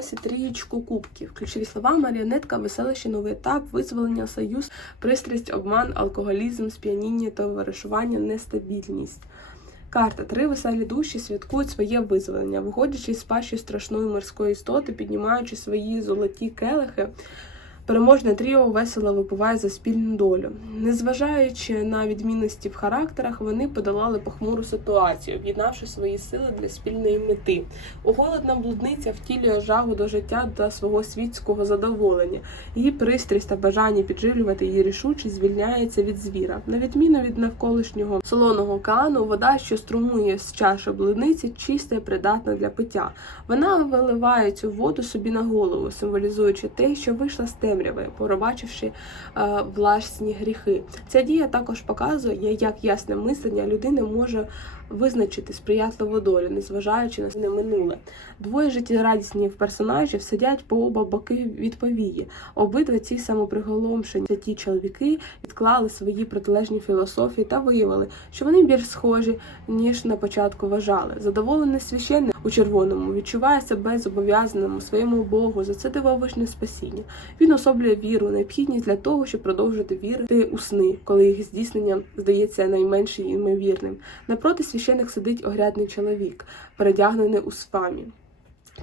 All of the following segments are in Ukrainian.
Подивимося трієчку кубків. Ключові слова, маріонетка, веселище, новий етап, визволення, союз, пристрасть, обман, алкоголізм, сп'яніння, товаришування, нестабільність. Карта три веселі душі святкують своє визволення, виходячи з пащі страшної морської істоти, піднімаючи свої золоті келихи. Переможне тріо весело випиває за спільну долю. Незважаючи на відмінності в характерах, вони подолали похмуру ситуацію, об'єднавши свої сили для спільної мети. Уголодна блудниця втілює жагу до життя та свого світського задоволення. Її пристрасть та бажання підживлювати її рішучість звільняється від звіра. На відміну від навколишнього солоного океану, вода, що струмує з чаші блудниці, чиста і придатна для пиття. Вона виливає цю воду собі на голову, символізуючи те, що вийшла з темряви, пробачивши е, власні гріхи. Ця дія також показує, як ясне мислення людини може визначити сприятливу долю, незважаючи на минуле. Двоє життєрадісні персонажів сидять по оба боки від повії. Обидва ці самоприголомшені ті чоловіки відклали свої протилежні філософії та виявили, що вони більш схожі, ніж на початку вважали. Задоволений священник у червоному відчуває себе зобов'язаним своєму Богу за це дивовижне спасіння. Він особлює віру, необхідність для того, щоб продовжити вірити у сни, коли їх здійснення здається найменш ймовірним. Напроти священик сидить огрядний чоловік, передягнений у свамі.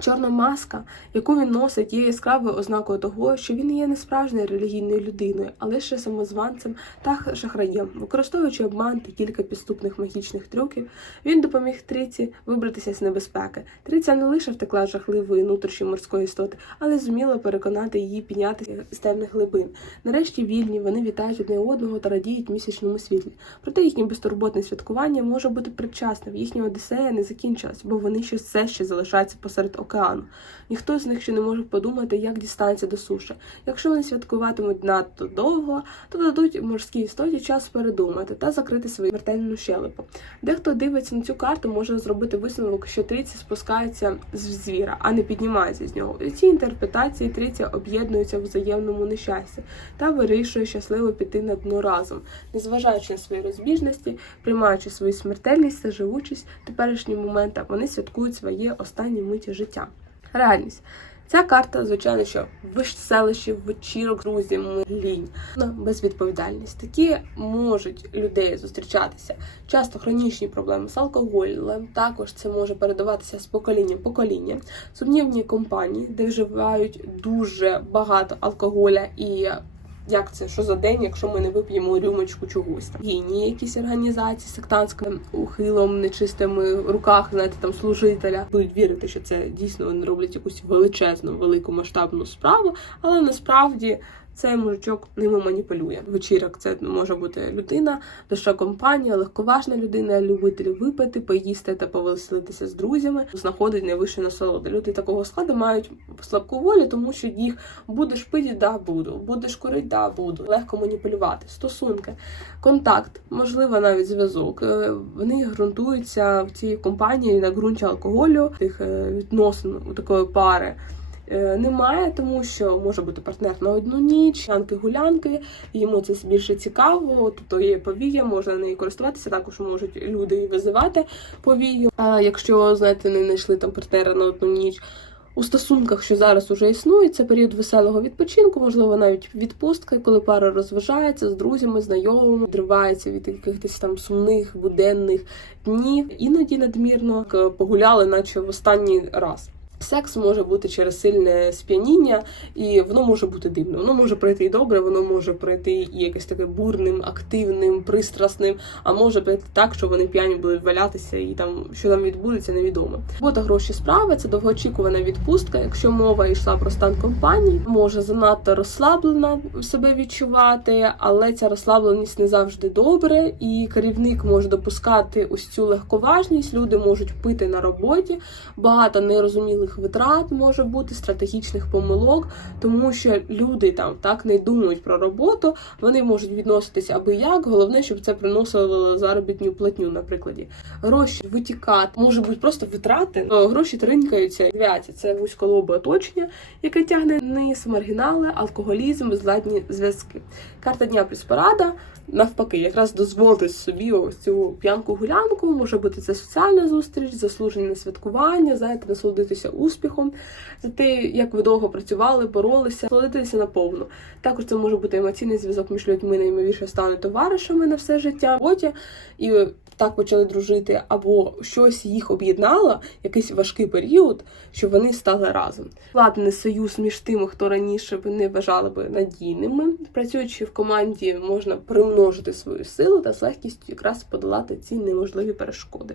Чорна маска, яку він носить, є яскравою ознакою того, що він є не справжньою релігійною людиною, а лише самозванцем та шахраєм. Використовуючи обман та кілька підступних магічних трюків, він допоміг Тріці вибратися з небезпеки. Триця не лише втекла з жахливої внутрішньої морської істоти, але зуміла переконати її піднятися з темних глибин. Нарешті вільні вони вітають одне одного та радіють місячному світлі. Проте їхнє безтурботне святкування може бути причасним. Їхня одіссея не закінчилась, бо вони ще все ще залишаються посеред океану. Ніхто з них ще не може подумати, як дістанеться до суші. Якщо вони святкуватимуть надто довго, то дадуть морській істоті час передумати та закрити свою смертельну щелепу. Дехто дивиться на цю карту, може зробити висновок, що трійці спускаються з звіра, а не піднімаються з нього. У цій інтерпретації трійця об'єднуються в взаємному нещасті та вирішує щасливо піти на дно разом, незважаючи на свої розбіжності, приймаючи свою смертельність та живучість теперішні моменти, вони святкують своє останні миті життя. Реальність. Ця карта, звичайно, що веселищі, вечірок, друзі, лінь, безвідповідальність. Такі можуть людей зустрічатися. Часто хронічні проблеми з алкоголем. Також це може передаватися з покоління в покоління. Сумнівні компанії, де вживають дуже багато алкоголя і як це, що за день, якщо ми не вип'ємо рюмочку чогось там. Гінії якісь організації, сектантським ухилом, нечистими в руках, знаєте, там служителя будуть вірити, що це дійсно вони роблять якусь величезну, велику масштабну справу, але насправді. Цей мужичок ними маніпулює. Вечірок це може бути людина, душа компанія, легковажна людина, любитель випити, поїсти та повеселитися з друзями, знаходить найвищу насолоду. Люди такого складу мають слабку волю, тому що їх будеш пити, да буду, будеш курити, да буду. Легко маніпулювати. Стосунки, контакт, можливо, навіть зв'язок. Е, Вони ґрунтуються в цій компанії на ґрунті алкоголю, тих е, відносин у такої пари. Е, Немає, тому що може бути партнер на одну ніч, гулянки, йому це більше цікаво, тобто є повія, можна нею користуватися. Також можуть люди і визивати повію. А якщо знаєте, не знайшли там партнера на одну ніч. У стосунках, що зараз уже існує, це період веселого відпочинку, можливо, навіть відпустка, коли пара розважається з друзями, знайомими, відривається від якихось там сумних буденних днів. Іноді надмірно погуляли, наче в останній раз. Секс може бути через сильне сп'яніння, і воно може бути дивним. Воно може пройти і добре, воно може пройти і якесь таке бурним, активним, пристрасним, а може пройти так, що вони п'яні будуть валятися, і там що там відбудеться, невідомо. Робота гроші справи це довгоочікувана відпустка. Якщо мова йшла про стан компанії, може занадто розслаблено себе відчувати, але ця розслабленість не завжди добре, і керівник може допускати ось цю легковажність. Люди можуть пити на роботі, багато нерозумілих витрат може бути, стратегічних помилок, тому що люди там так не думають про роботу, вони можуть відноситися аби як. Головне, щоб це приносило заробітну платню, наприклад. Гроші витікати, може бути просто витрати. Гроші тринькаються, дев'яті це вузьколобе оточення, яке тягне низ, маргінали, алкоголізм, безладні зв'язки. Карта дня плюс порада. Навпаки, якраз дозволити собі ось цю п'янку гулянку. Може бути це соціальна зустріч, заслужене святкування, знаєте, насолодитися успіхом, за те, як ви довго працювали, боролися, насолодитися наповну. Також це може бути емоційний зв'язок між людьми, найімовірніше стане товаришами на все життя роботі, і так почали дружити, або щось їх об'єднало, якийсь важкий період, що вони стали разом. Складний союз між тими, хто раніше ви не вважали би надійними. Працюючи в команді, можна примножити свою силу та з легкістю якраз подолати ці неможливі перешкоди.